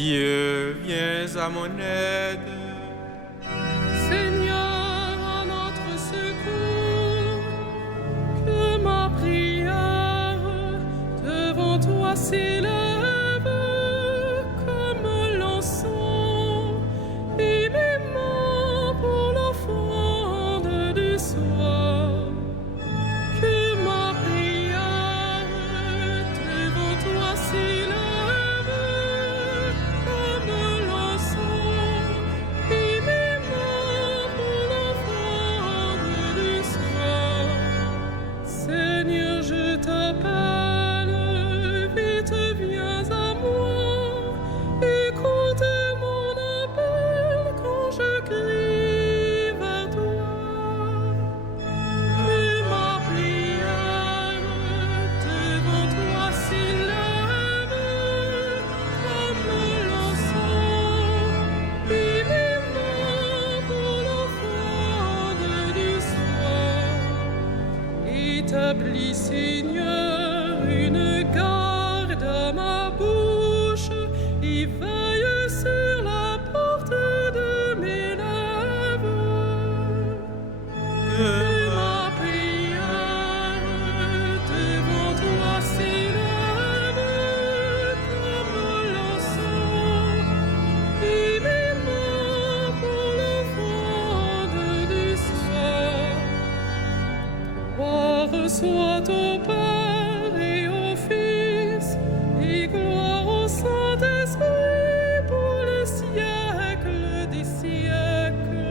Dieu, viens à mon aide. Seigneur, à notre secours, que ma prière devant toi s'élève comme l'encens et mes mains pour l'offrande du soir. Que ma prière devant toi s'élève comme l'encens et mes mains pour l'offrande du soir. Seigneur, je t'appelle, vite viens à moi. Écoute mon appel quand je crie vers toi. Que ma prière devant toi s'élève comme l'encens et mes mains pour l'offrande du soir. Établis, Seigneur, une garde à ma bouche et veille sur la porte de mes lèvres. Que ma prière devant toi s'élève comme l'encens et mes mains pour l'offrande du soir. Gloire soit au Père et au Fils et gloire au Saint-Esprit pour les siècles des siècles.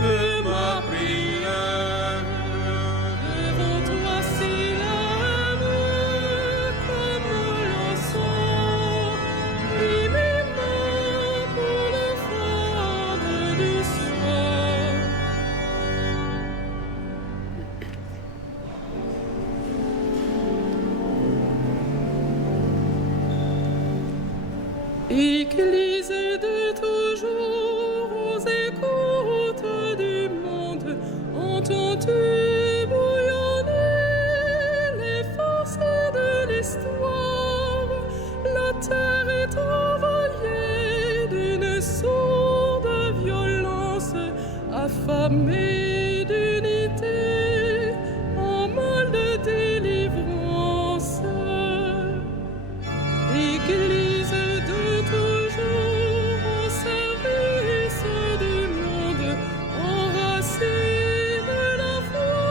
Que ma prière Devant toi s'élève comme l'encens et mes mains pour l'offrande du soir. Église de toujours aux écoutes du monde, entends-tu bouillonner les forces de l'histoire? La terre est envoyée d'une sourde violence, affamée d'unité, en mal de délivrance. Église de toujours au service du monde, enracinée de la foi,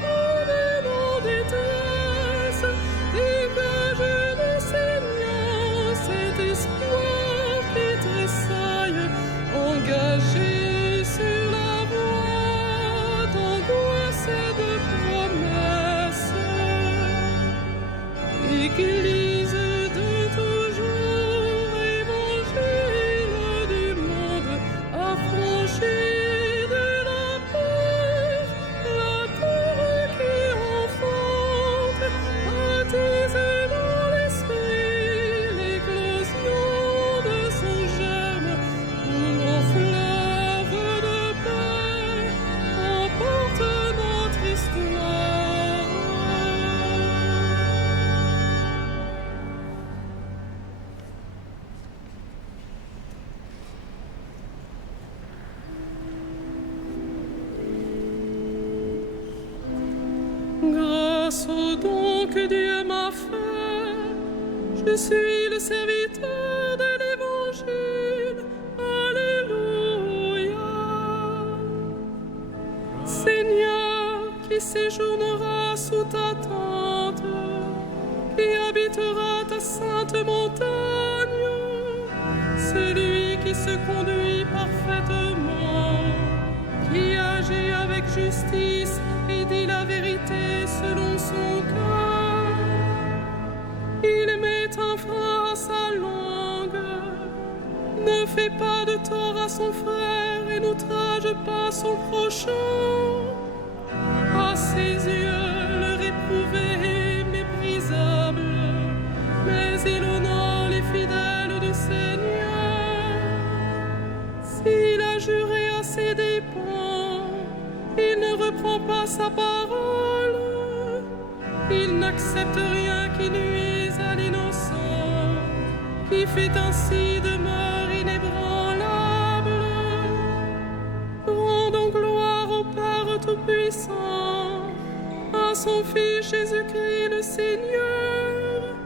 provenant détresse, dégage de Seigneur cet espoir qui tressaille, engagé sur la voie d'angoisse et de promesses. Église de toujours, évangile du monde, affranchie de la peur, la terre qui enfante, baptisée dans l'esprit, l'éclosion de son germe, coulant fleuve de paix, emporte notre histoire. Grâce au don que Dieu m'a fait, je suis le serviteur de l'Évangile. Alléluia. Seigneur, qui séjournera sous ta tente, qui habitera ta sainte montagne, celui qui se conduit parfaitement, qui agit avec justice et dit la vérité selon son cœur. Il met un frein à sa langue, ne fait pas de tort à son frère et n'outrage pas son prochain. À ses yeux, le réprouvé est méprisable, mais il honore les fidèles du Seigneur. S'il a juré à ses dépens, il ne reprend pas sa parole. Il n'accepte rien qui nuise à l'innocent. qui fait ainsi demeure inébranlable. Rendons gloire au Père Tout-Puissant, à son Fils Jésus-Christ le Seigneur,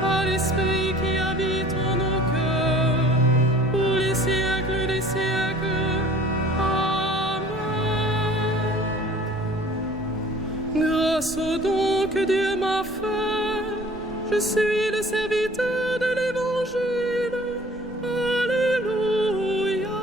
à l'Esprit qui habite en nos cœurs, pour les siècles des siècles. Amen. Grâce au don que Dieu m'a fait, je suis le serviteur de l'Évangile. Alléluia.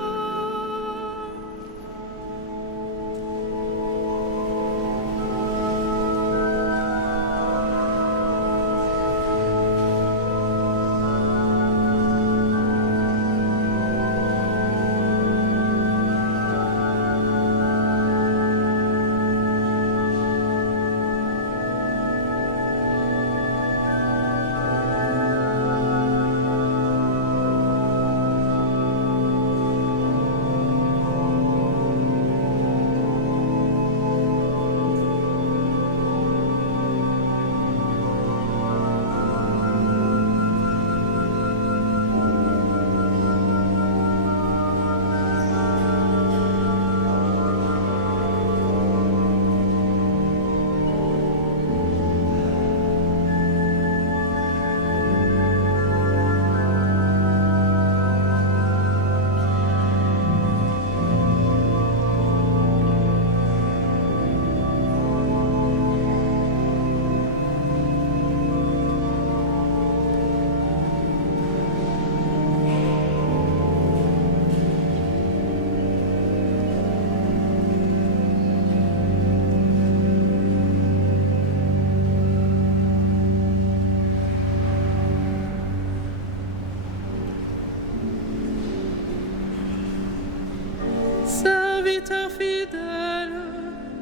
Serviteur fidèle,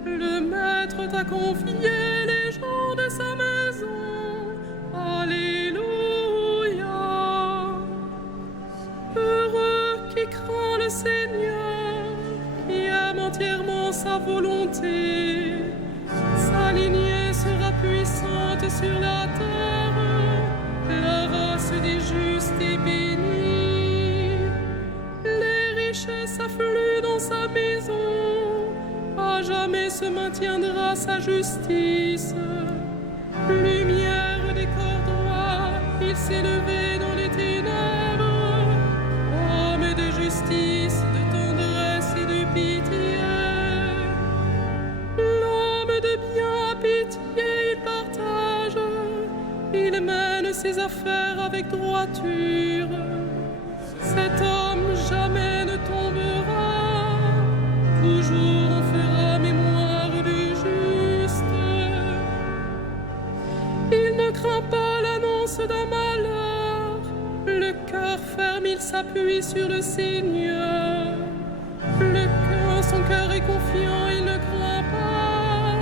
le Maître t'a confié les gens de sa maison. Alléluia. Heureux qui craint le Seigneur, qui aime entièrement sa volonté. Sa lignée sera puissante sur la terre, la race des justes est bénie. Les richesses affluent dans sa maison, à jamais se maintiendra sa justice. Lumière des corps droits, il s'est levé dans les ténèbres. Homme de justice, de tendresse et de pitié. L'homme de bien a pitié, il partage. Il mène ses affaires avec droiture. Cet homme jamais ne tombera. Toujours on fera mémoire du juste. Il ne craint pas l'annonce d'un malheur. Le cœur ferme, il s'appuie sur le Seigneur. Son cœur est confiant, il ne craint pas.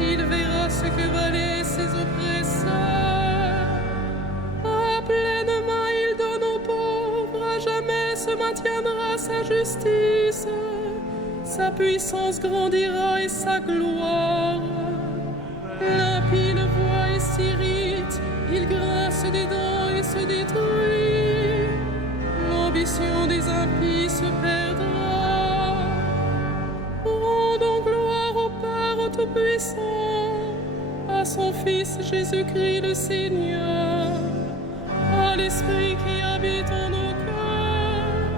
Il verra ce que valaient ses oppresseurs. À pleine main, il donne aux pauvres. À jamais se maintiendra sa justice. Sa puissance grandira et sa gloire. L'impie le voit et s'irrite. Il grince des dents et se détruit. L'ambition des impies se perdra. Rendons gloire au Père Tout-Puissant, à son Fils Jésus-Christ le Seigneur, à l'Esprit qui habite en nos cœurs,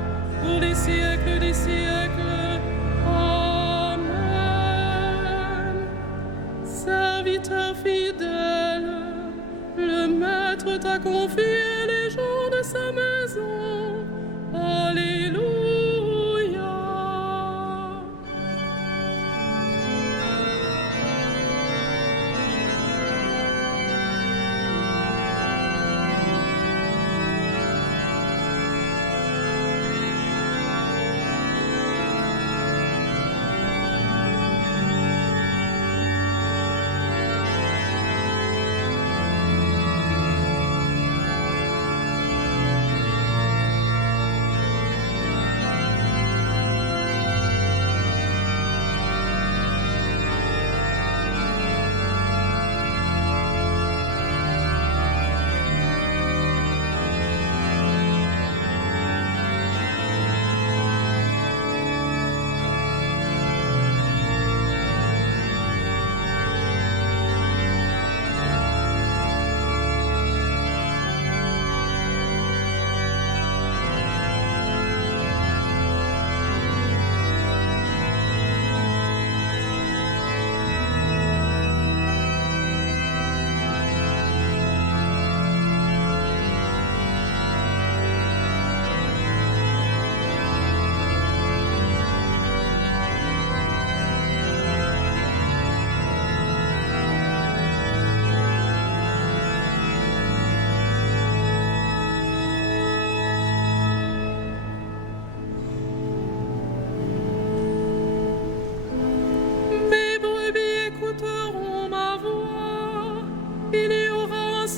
pour les siècles des siècles. Amen. Serviteur fidèle, le Maître t'a confié les gens de sa maison. Alléluia.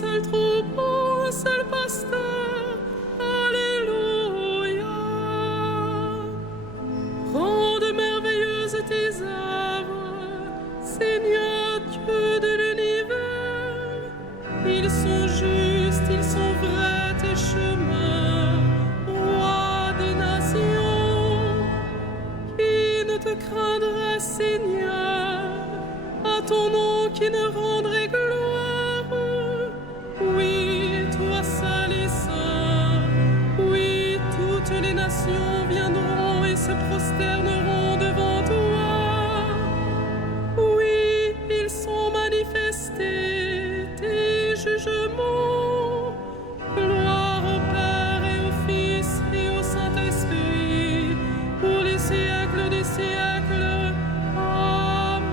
seul troupeau, un seul pasteur. Alléluia. Rende merveilleuses tes œuvres, Seigneur Dieu de l'univers. Ils sont justes, ils sont vrais tes chemins, Roi des nations. Qui ne te craindrait, Seigneur, à ton nom qui ne rendrait gloire? Oui, toi seul es saint. Oui, toutes les nations viendront et se prosterneront devant toi. Oui, ils sont manifestés, tes jugements. Gloire au Père et au Fils et au Saint-Esprit, pour les siècles des siècles. Amen.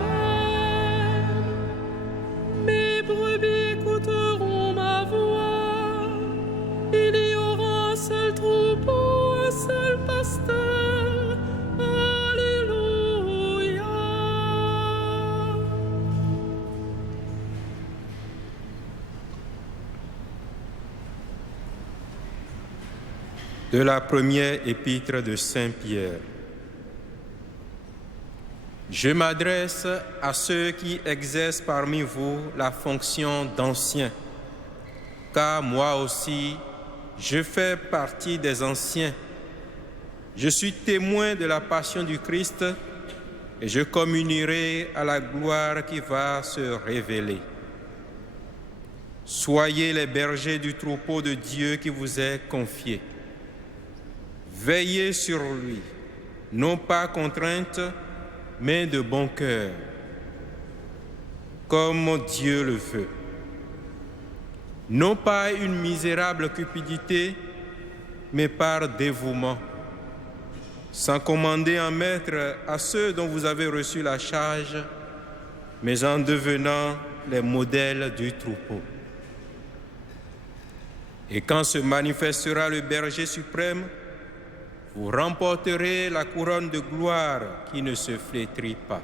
Mes brebis écouteront ma voix. Il y aura un seul troupeau, un seul pasteur. Alléluia. De la première épître de Saint Pierre. Je m'adresse à ceux qui exercent parmi vous la fonction d'anciens, car moi aussi, je fais partie des anciens. Je suis témoin de la passion du Christ et je communierai à la gloire qui va se révéler. Soyez les bergers du troupeau de Dieu qui vous est confié. Veillez sur lui, non pas contrainte, mais de bon cœur, comme Dieu le veut. Non pas une misérable cupidité, mais par dévouement, sans commander en maître à ceux dont vous avez reçu la charge, mais en devenant les modèles du troupeau. Et quand se manifestera le berger suprême, vous remporterez la couronne de gloire qui ne se flétrit pas.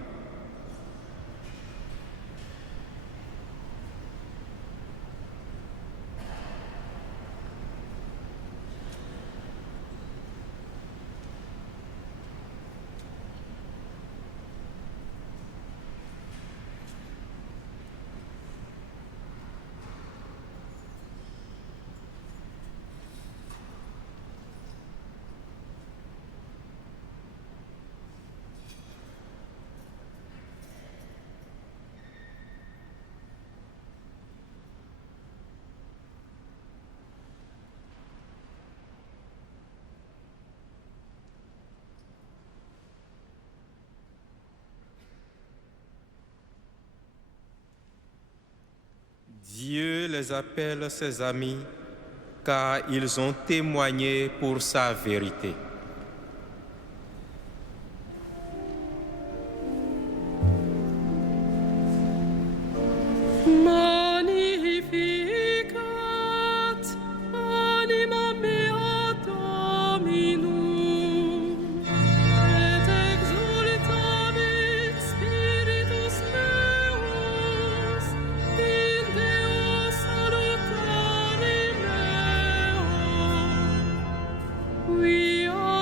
Dieu les appelle ses amis, car ils ont témoigné pour sa vérité. Magnificat anima mea Dominum, et exultavit spiritus meus in Deo salutari meo. We are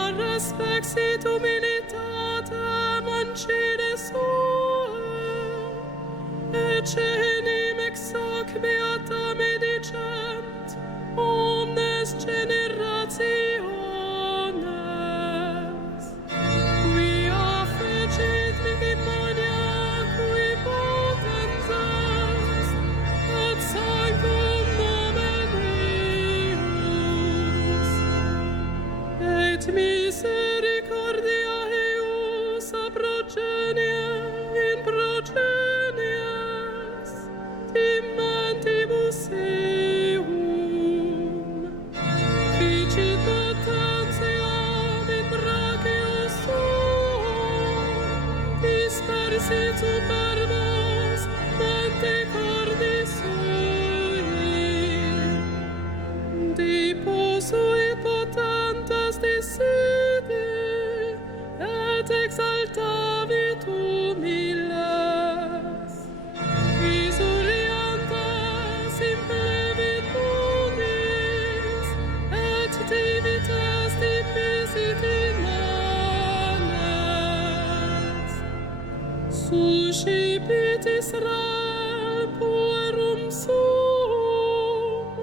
Principit Israel puerum suum,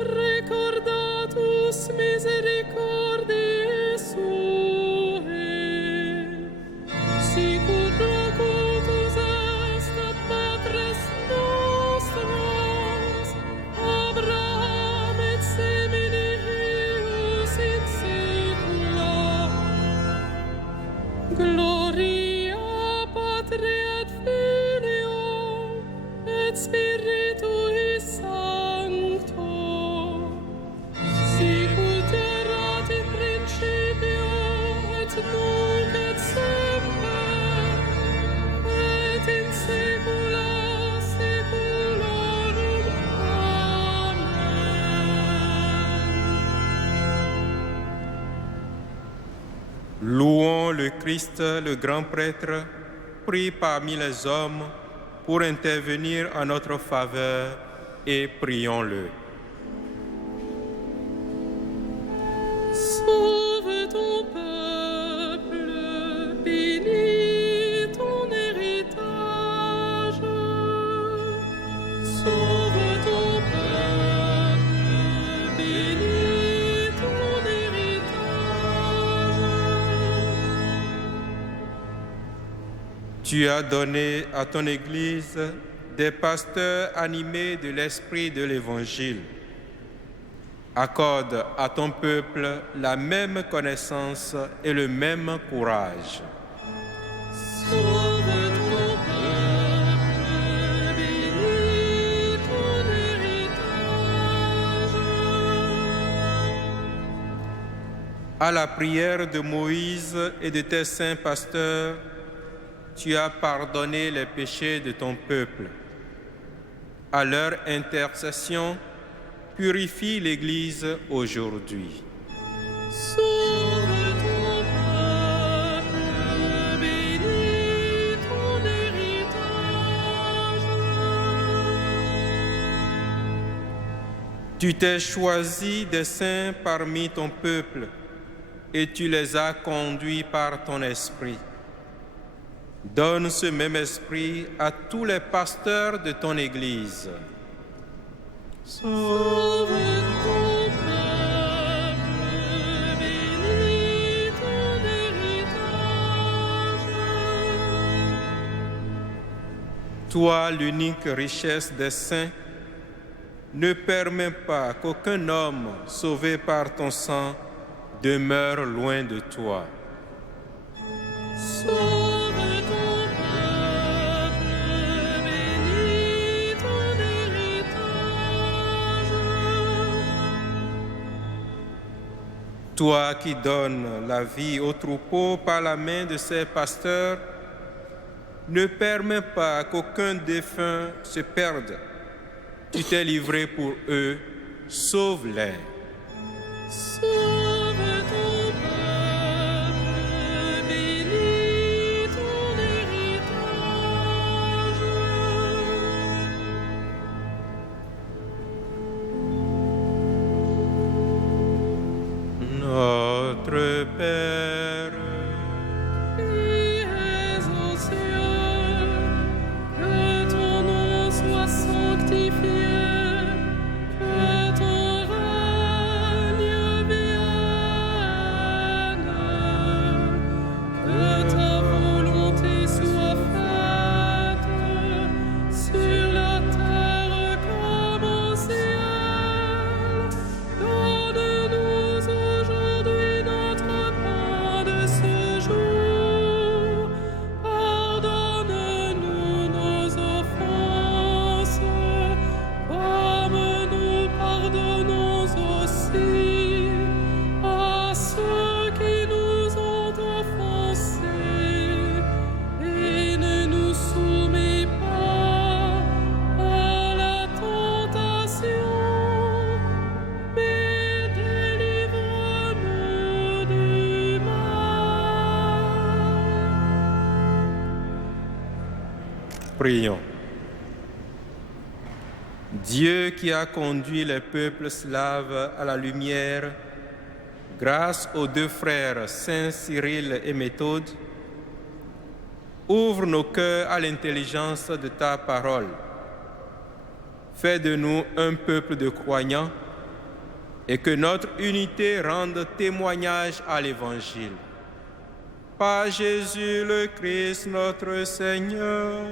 recordatus misericordiae suae, sicut locutus est ad patres nostros, Abraham et semini eius in saecula. Gloria Patri et Filio et Spiritui Sancto, sicut erat in principio et nunc et semper et in saecula saeculorum. Amen. Louons le Christ, le grand prêtre, pris parmi les hommes pour intervenir en notre faveur et prions-le. Sauve ton peuple, bénis ton héritage. Sauve ton peuple, bénis ton héritage. Tu as donné à ton Église des pasteurs animés de l'esprit de l'Évangile. Accorde à ton peuple la même connaissance et le même courage. Sauve ton peuple, bénis ton héritage. À la prière de Moïse et de tes saints pasteurs, tu as pardonné les péchés de ton peuple. À leur intercession, purifie l'Église aujourd'hui. Sauve ton peuple, bénis ton héritage. Tu t'es choisi des saints parmi ton peuple et tu les as conduits par ton esprit. Donne ce même esprit à tous les pasteurs de ton Église. Sauve ton peuple, bénis ton héritage. Toi, l'unique richesse des saints, ne permets pas qu'aucun homme sauvé par ton sang demeure loin de toi. Sauve ton peuple, bénis ton héritage. Toi qui donnes la vie aux troupeaux par la main de ses pasteurs, ne permets pas qu'aucun défunt se perde. Tu t'es livré pour eux, sauve-les. Sauve ton peuple, bénis ton héritage. Notre Père, Qui es aux cieux, que ton nom soit sanctifié, que ton règne vienne, que ta volonté soit faite sur la terre comme au ciel. Donne-nous aujourd'hui notre pain de ce jour. Pardonne-nous nos offenses, comme nous pardonnons aussi à ceux qui nous ont offensés. Et ne nous soumets pas à la tentation, mais délivre-nous du mal. prions. Dieu qui a conduit les peuples slaves à la lumière, grâce aux deux frères Saint Cyril et Méthode, Ouvre nos cœurs à l'intelligence de ta parole. Fais de nous un peuple de croyants et que notre unité rende témoignage à l'Évangile. Par Jésus le Christ notre Seigneur.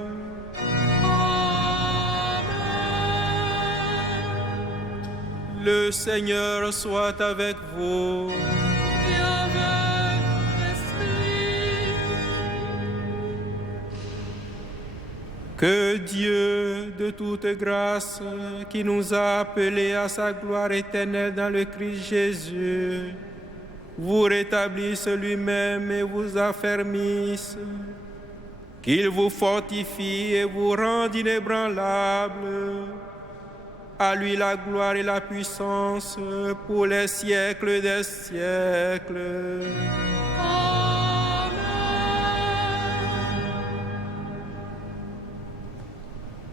Le Seigneur soit avec vous. Et avec votre esprit. Que Dieu de toute grâce, qui nous a appelés à sa gloire éternelle dans le Christ Jésus, vous rétablisse lui-même et vous affermisse, qu'il vous fortifie et vous rende inébranlable. À lui la gloire et la puissance pour les siècles des siècles. Amen.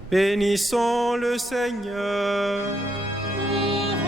Bénissons le Seigneur. Nous